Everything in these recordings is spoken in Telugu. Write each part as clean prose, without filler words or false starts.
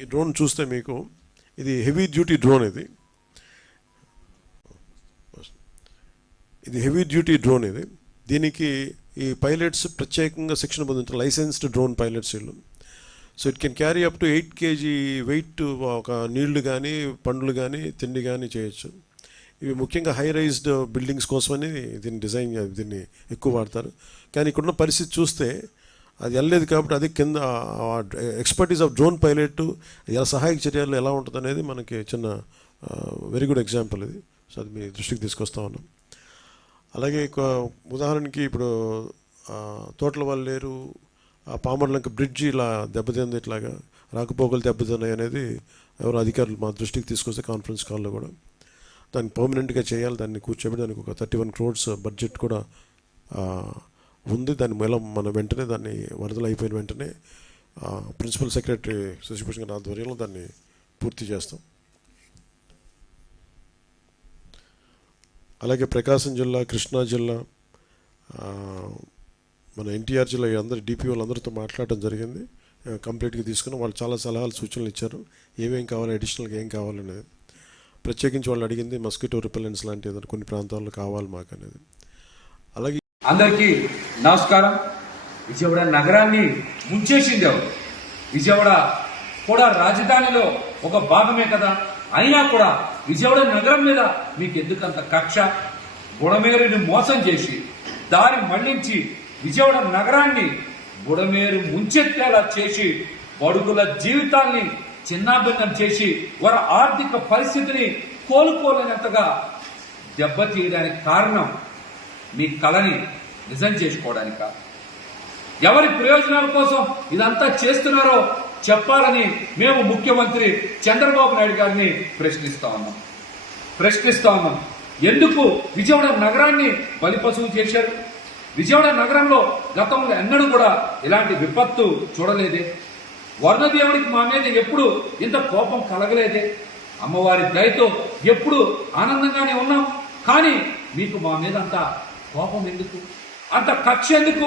ఈ డ్రోన్ చూస్తే మీకు ఇది హెవీ డ్యూటీ డ్రోన్. ఇది హెవీ డ్యూటీ డ్రోన్. దీనికి ఈ పైలట్స్ ప్రత్యేకంగా శిక్షణ పొందుతారు, లైసెన్స్డ్ డ్రోన్ పైలట్స్ వీళ్ళు. So it can carry up to 8 kg weight, ఒక నీళ్లు కానీ పండ్లు కానీ తిండి కానీ చేయొచ్చు. ఇవి ముఖ్యంగా హై రైజ్డ్ బిల్డింగ్స్ కోసమని దీన్ని ఎక్కువ వాడతారు. కానీ ఇక్కడున్న పరిస్థితి చూస్తే అది వెళ్ళలేదు కాబట్టి అది కింద ఎక్స్పర్టీస్ ఆఫ్ డ్రోన్ పైలట్ ఎలా సహాయక చర్యలు ఎలా ఉంటుంది అనేది మనకి చిన్న వెరీ గుడ్ ఎగ్జాంపుల్ ఇది. సో అది మీ దృష్టికి తీసుకొస్తా ఉన్నాం. అలాగే ఉదాహరణకి ఇప్పుడు తోటల వల్లేరు, పామర్లంక బ్రిడ్జి ఇలా దెబ్బతింది, ఇట్లాగా రాకపోకలు దెబ్బతిన్నాయి అనేది ఎవరు అధికారులు మా దృష్టికి తీసుకొస్తే కాన్ఫరెన్స్ కాల్లో కూడా దాన్ని పర్మనెంట్గా చేయాలి. దాన్ని కూర్చోబెట్టి దానికి ఒక 31 crores బడ్జెట్ కూడా ఉంది. దాన్ని మన వెంటనే దాన్ని వరదలు అయిపోయిన వెంటనే ప్రిన్సిపల్ సెక్రటరీ శశిభూషణ్ గారి ఆధ్వర్యంలో దాన్ని పూర్తి చేస్తాం. అలాగే ప్రకాశం జిల్లా, కృష్ణా జిల్లా, మన ఎన్టీఆర్ జిల్లా అందరు డిపి వాళ్ళందరితో మాట్లాడటం జరిగింది. కంప్లీట్గా తీసుకుని వాళ్ళు చాలా సలహాలు సూచనలు ఇచ్చారు, ఏమేం కావాలి, అడిషనల్గా ఏం కావాలనేది. ప్రత్యేకించి వాళ్ళు అడిగింది మస్కిటో రిపెలెంట్స్ లాంటి ఏదైనా కొన్ని ప్రాంతాల్లో కావాలి మాకు అనేది. అలాగే అందరికీ నమస్కారం. విజయవాడ నగరాన్ని ముంచేసింది ఎవరు? విజయవాడ కూడా రాజధానిలో ఒక భాగమే కదా. అయినా కూడా విజయవాడ నగరం మీద మీకు ఎందుకంత కక్ష? బుడమేరుని మోసం చేసి దారి మళ్లించి విజయవాడ నగరాన్ని బుడమేరు ముంచెత్తేలా చేసి బడుగుల జీవితాన్ని చిన్నాభిన్నం చేసి వారి ఆర్థిక పరిస్థితిని కోలుకోలేనంతగా దెబ్బతీయడానికి కారణం మీ కళని నిజం చేసుకోవడానిక? ఎవరి ప్రయోజనాల కోసం ఇదంతా చేస్తున్నారో చెప్పాలని మేము ముఖ్యమంత్రి చంద్రబాబు నాయుడు గారిని ప్రశ్నిస్తా ఉన్నాం. ఎందుకు విజయవాడ నగరాన్ని బలిపశువు చేశారు? విజయవాడ నగరంలో గతంలో ఎన్నడూ కూడా ఇలాంటి విపత్తు చూడలేదే. వరుణదేవుడికి మా మీద ఎప్పుడు ఇంత కోపం కలగలేదే. అమ్మవారి దయతో ఎప్పుడు ఆనందంగానే ఉన్నాం. కానీ మీకు మా మీద అంత కోపం ఎందుకు, అంత కక్ష ఎందుకు?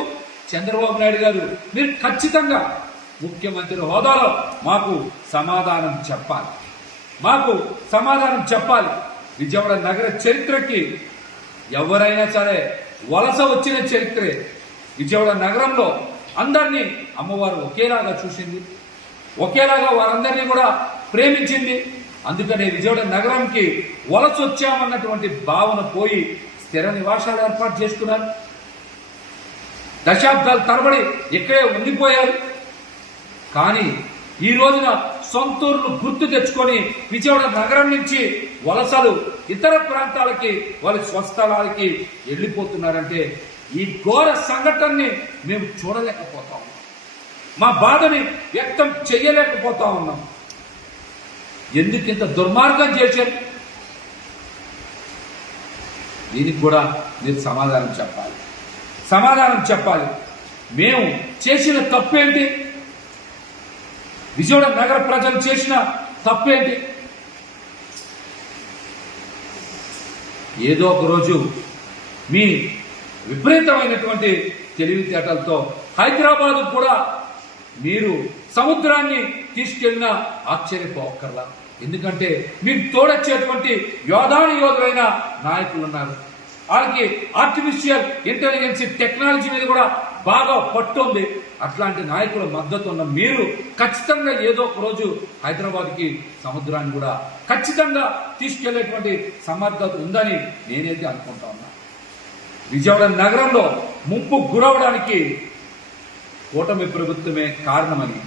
చంద్రబాబు నాయుడు గారు, మీరు ఖచ్చితంగా ముఖ్యమంత్రి హోదాలో మాకు సమాధానం చెప్పాలి. విజయవాడ నగర చరిత్రకి ఎవరైనా సరే వలస వచ్చిన చరిత్రే. విజయవాడ నగరంలో అందరినీ అమ్మవారు ఒకేలాగా చూసింది, ఒకేలాగా వారందరినీ కూడా ప్రేమించింది. అందుకనే విజయవాడ నగరానికి వలస వచ్చామన్నటువంటి భావన పోయి స్థిర నివాసాలు ఏర్పాటు చేసుకున్నారు. దశాబ్దాల తరబడి ఇక్కడే ఉండిపోయారు. కానీ ఈ రోజున సొంతూరును గుర్తు తెచ్చుకొని విజయవాడ నగరం నుంచి వలసలు ఇతర ప్రాంతాలకి, వారి స్వస్థలాలకి వెళ్ళిపోతున్నారంటే ఈ ఘోర సంఘటనని మేము చూడలేకపోతా ఉన్నాం. మా బాధని వ్యక్తం చేయలేకపోతా ఉన్నాం. ఎందుకు ఇంత దుర్మార్గం చేశారు? దీనికి కూడా మీరు సమాధానం చెప్పాలి. మేము చేసిన తప్పేంటి? విజయవాడ నగర ప్రజలు చేసిన తప్పేంటి? ఏదో ఒక రోజు మీ విపరీతమైనటువంటి తెలివితేటలతో హైదరాబాద్ కూడా మీరు సముద్రాన్ని తీసుకెళ్లిన ఆశ్చర్యపోకర్లా. ఎందుకంటే మీకు తోడొచ్చేటువంటి యోధులైన నాయకులు ఉన్నారు. వాళ్ళకి ఆర్టిఫిషియల్ ఇంటెలిజెన్స్ టెక్నాలజీ మీద కూడా బాగా పట్టుంది. అట్లాంటి నాయకుల మద్దతు ఉన్న మీరు ఖచ్చితంగా ఏదో ఒక రోజు హైదరాబాద్కి సముద్రాన్ని కూడా ఖచ్చితంగా తీసుకెళ్లేటువంటి సమర్థత ఉందని నేనైతే అనుకుంటా ఉన్నా. విజయవాడ నగరంలో ముంపు గురవడానికి కూటమి ప్రభుత్వమే కారణమని